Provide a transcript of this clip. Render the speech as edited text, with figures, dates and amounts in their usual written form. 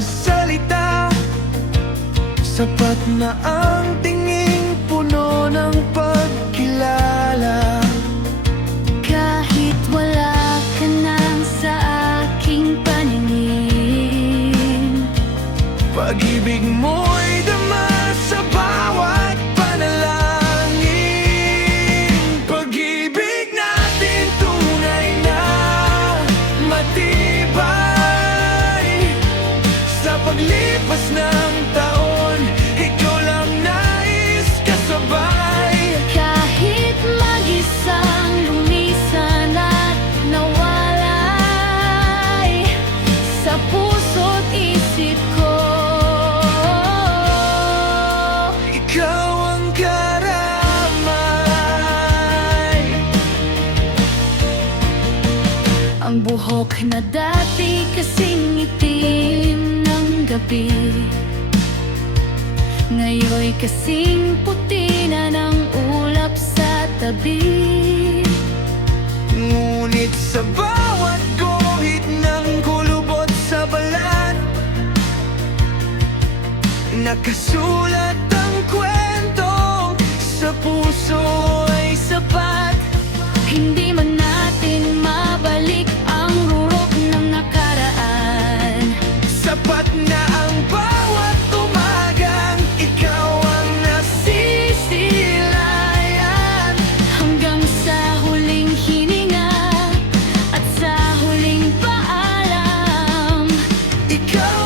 salita. Sapat na ang tinging puno ng pagkilala. Kahit wala ka nang sa aking paningin, Pag-ibig mo'y dama sa bawat panalangin. Pag-ibig natin tunay na matibay. Sa paglipas ng taon, ikaw lang nais kasabay. kahit mag-isang lumisan at nawalay sa puso't isip ko. Ikaw ang karamay. Ang buhok na dati kasing itim ng gabi, ngayon'y kasing puti na ng ulap sa tabi. Ngunit sa bawat guhit ng kulubot sa balat, nakasulat ang kwento, sa puso ay sapat. Hindi man natin mabalik ang rurok ng nakaraan, Sapat na ang bawat umagang ikaw ang nasisilayan. hanggang sa huling hininga at sa huling paalam. Ikaw